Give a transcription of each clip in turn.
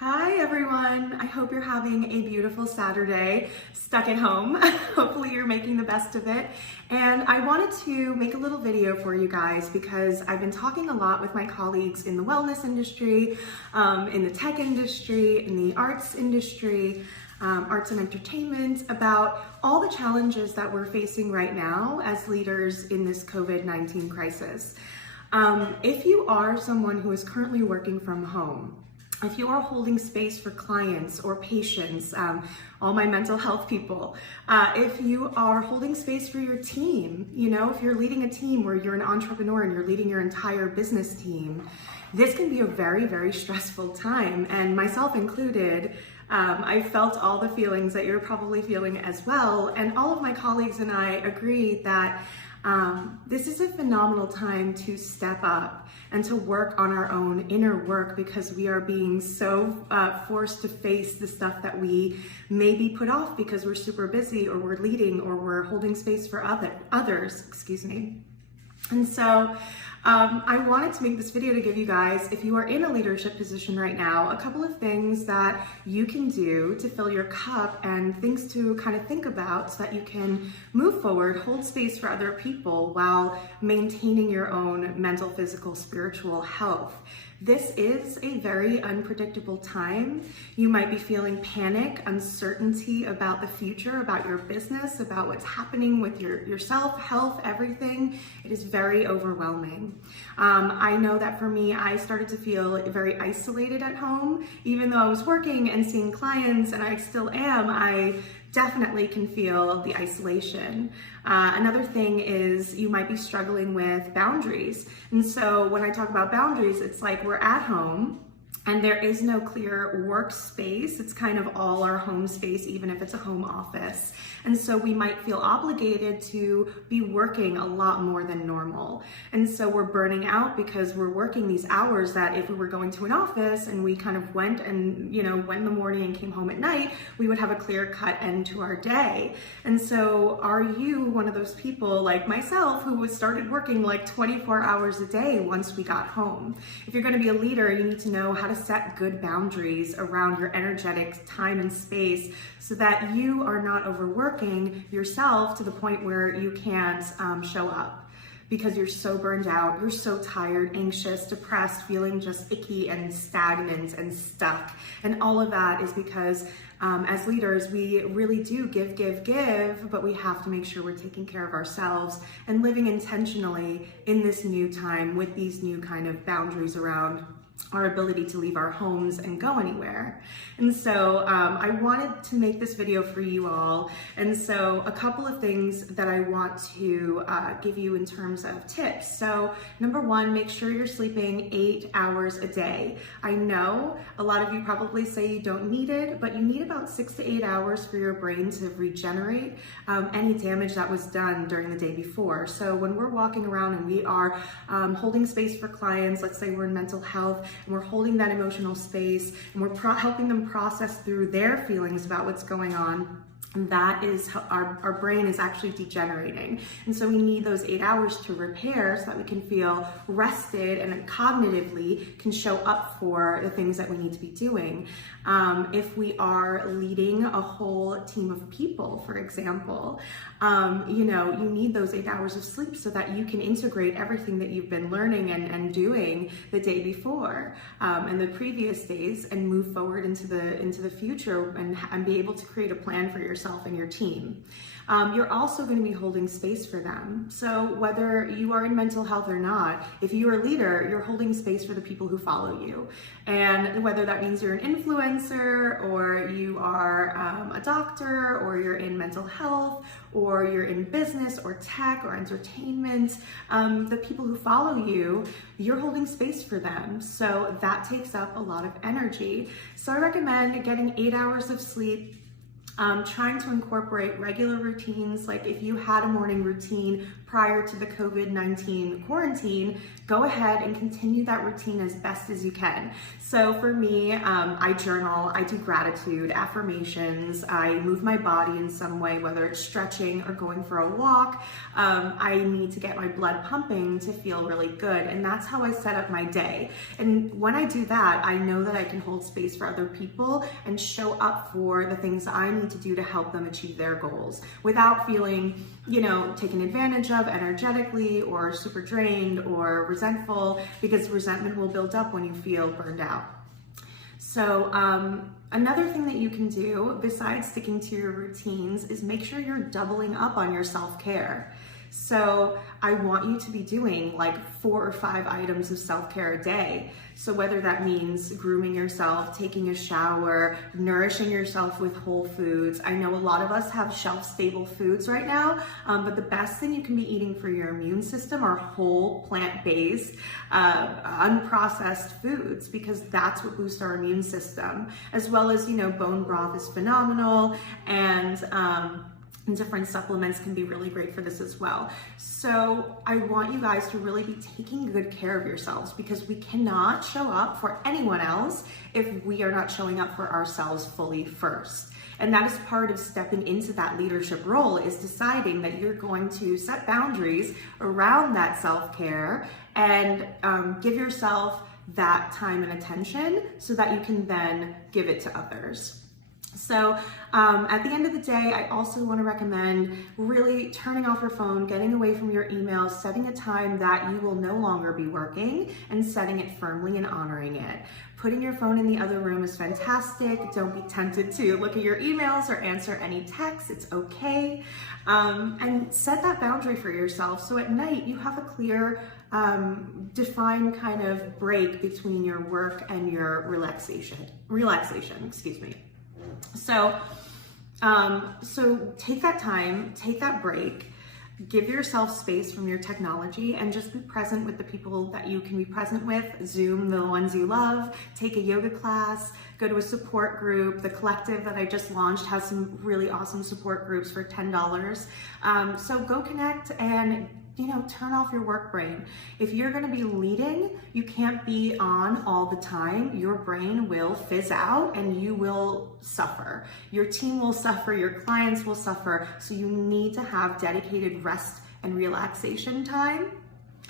Hi everyone, I hope you're having a beautiful Saturday stuck at home. Hopefully you're making the best of it. And I wanted to make a little video for you guys because I've been talking a lot with my colleagues in the wellness industry, in the tech industry, in the arts industry, arts and entertainment, about all the challenges that we're facing right now as leaders in this COVID-19 crisis. If you are someone who is currently working from home, if you are holding space for clients or patients, all my mental health people, if you are holding space for your team, if you're leading a team where you're an entrepreneur and you're leading your entire business team, this can be a very, very stressful time. And myself included, I felt all the feelings that you're probably feeling as well. And all of my colleagues and I agree that this is a phenomenal time to step up and to work on our own inner work, because we are being so forced to face the stuff that we maybe put off because we're super busy, or we're leading, or we're holding space for others, excuse me. And so I wanted to make this video to give you guys, if you are in a leadership position right now, a couple of things that you can do to fill your cup and things to kind of think about so that you can move forward, hold space for other people while maintaining your own mental, physical, spiritual health. This is a very unpredictable time. You might be feeling panic, uncertainty about the future, about your business, about what's happening with yourself, health, everything. It is very overwhelming. I know that for me, I started to feel very isolated at home. Even though I was working and seeing clients, and I still am, I definitely can feel the isolation. Another thing is you might be struggling with boundaries. And so when I talk about boundaries, it's like we're at home and there is no clear workspace. It's kind of all our home space, even if it's a home office. And so we might feel obligated to be working a lot more than normal. And so we're burning out because we're working these hours that if we were going to an office and we kind of went and, went in the morning and came home at night, we would have a clear cut end to our day. And so are you one of those people like myself who started working like 24 hours a day once we got home? If you're going to be a leader, you need to know how to set good boundaries around your energetic time and space so that you are not overworking yourself to the point where you can't show up because you're so burned out, you're so tired, anxious, depressed, feeling just icky and stagnant and stuck. And all of that is because as leaders, we really do give, but we have to make sure we're taking care of ourselves and living intentionally in this new time with these new kind of boundaries around our ability to leave our homes and go anywhere. And so I wanted to make this video for you all. And so a couple of things that I want to give you in terms of tips. So number one, make sure you're sleeping 8 hours a day. I know a lot of you probably say you don't need it, but you need about 6 to 8 hours for your brain to regenerate any damage that was done during the day before. So when we're walking around and we are holding space for clients, let's say we're in mental health, and we're holding that emotional space and we're helping them process through their feelings about what's going on, and that is how our brain is actually degenerating. And so we need those 8 hours to repair so that we can feel rested and cognitively can show up for the things that we need to be doing. If we are leading a whole team of people, for example, you need those 8 hours of sleep so that you can integrate everything that you've been learning and doing the day before and the previous days, and move forward into the future and be able to create a plan for yourself and your team. You're also going to be holding space for them. So whether you are in mental health or not, if you are a leader, you're holding space for the people who follow you. And whether that means you're an influencer, or you are a doctor, or you're in mental health, or you're in business or tech or entertainment, the people who follow you, you're holding space for them. So that takes up a lot of energy. So I recommend getting 8 hours of sleep, trying to incorporate regular routines. Like if you had a morning routine prior to the COVID-19 quarantine, go ahead and continue that routine as best as you can. So for me, I journal, I do gratitude, affirmations, I move my body in some way, whether it's stretching or going for a walk. I need to get my blood pumping to feel really good, and that's how I set up my day. And when I do that, I know that I can hold space for other people and show up for the things I need to do to help them achieve their goals without feeling, taken advantage of energetically or super drained or resentful, because resentment will build up when you feel burned out. So another thing that you can do besides sticking to your routines is make sure you're doubling up on your self-care. So I want you to be doing like 4 or 5 items of self-care a day. So whether that means grooming yourself, taking a shower, nourishing yourself with whole foods. I know a lot of us have shelf-stable foods right now, but the best thing you can be eating for your immune system are whole, plant-based, unprocessed foods, because that's what boosts our immune system. As well as, bone broth is phenomenal, and different supplements can be really great for this as well. So I want you guys to really be taking good care of yourselves, because we cannot show up for anyone else if we are not showing up for ourselves fully first. And that is part of stepping into that leadership role, is deciding that you're going to set boundaries around that self-care and give yourself that time and attention so that you can then give it to others. So at the end of the day, I also want to recommend really turning off your phone, getting away from your emails, setting a time that you will no longer be working, and setting it firmly and honoring it. Putting your phone in the other room is fantastic. Don't be tempted to look at your emails or answer any texts. It's okay. And set that boundary for yourself, so at night you have a clear, defined kind of break between your work and your relaxation, excuse me. So take that time, take that break, give yourself space from your technology, and just be present with the people that you can be present with. Zoom the ones you love, take a yoga class, go to a support group. The collective that I just launched has some really awesome support groups for $10. So go connect and turn off your work brain. If you're going to be leading, you can't be on all the time. Your brain will fizz out and you will suffer. Your team will suffer, your clients will suffer. So you need to have dedicated rest and relaxation time.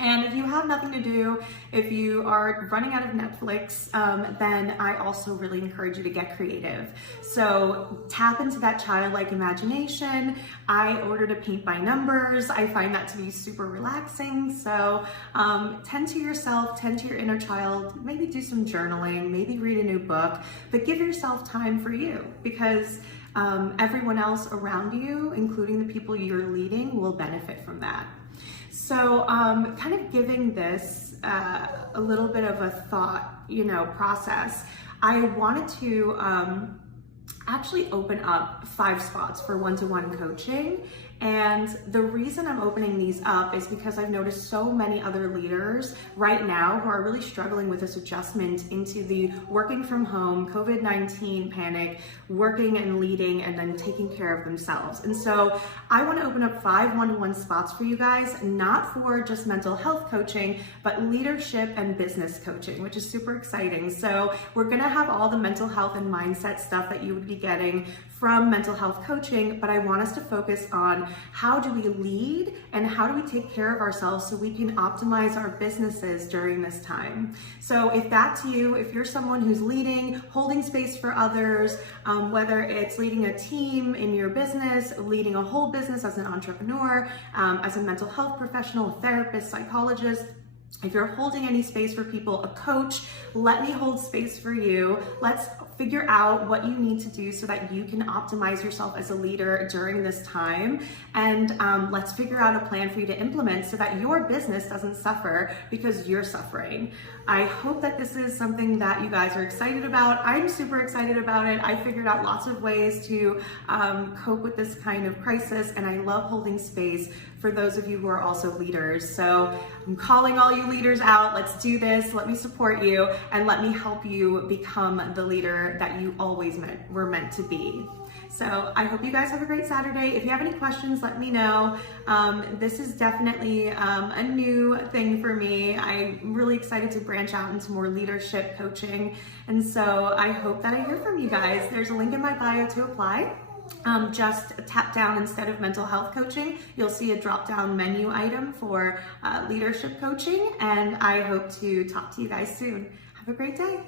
And if you have nothing to do, if you are running out of Netflix, then I also really encourage you to get creative. So tap into that childlike imagination. I ordered a paint by numbers. I find that to be super relaxing. So tend to yourself, tend to your inner child, maybe do some journaling, maybe read a new book, but give yourself time for you, because everyone else around you, including the people you're leading, will benefit from that. So kind of giving this a little bit of a thought, process, I wanted to actually open up 5 spots for one-to-one coaching. And the reason I'm opening these up is because I've noticed so many other leaders right now who are really struggling with this adjustment into the working from home, COVID-19 panic, working and leading, and then taking care of themselves. And so I want to open up 5 one-to-one spots for you guys, not for just mental health coaching, but leadership and business coaching, which is super exciting. So we're going to have all the mental health and mindset stuff that you would be getting from mental health coaching, but I want us to focus on how do we lead and how do we take care of ourselves so we can optimize our businesses during this time. So if that's you, if you're someone who's leading, holding space for others, whether it's leading a team in your business, leading a whole business as an entrepreneur, as a mental health professional, therapist, psychologist, if you're holding any space for people, a coach, let me hold space for you. Let's figure out what you need to do so that you can optimize yourself as a leader during this time. And let's figure out a plan for you to implement so that your business doesn't suffer because you're suffering. I hope that this is something that you guys are excited about. I'm super excited about it. I figured out lots of ways to cope with this kind of crisis, and I love holding space for those of you who are also leaders. So I'm calling all you leaders out. Let's do this. Let me support you and let me help you become the leader that you always were meant to be. So I hope you guys have a great Saturday. If you have any questions, let me know. This is definitely a new thing for me. I'm really excited to branch out into more leadership coaching. And so I hope that I hear from you guys. There's a link in my bio to apply. Just tap down, instead of mental health coaching, you'll see a drop down menu item for leadership coaching. And I hope to talk to you guys soon. Have a great day.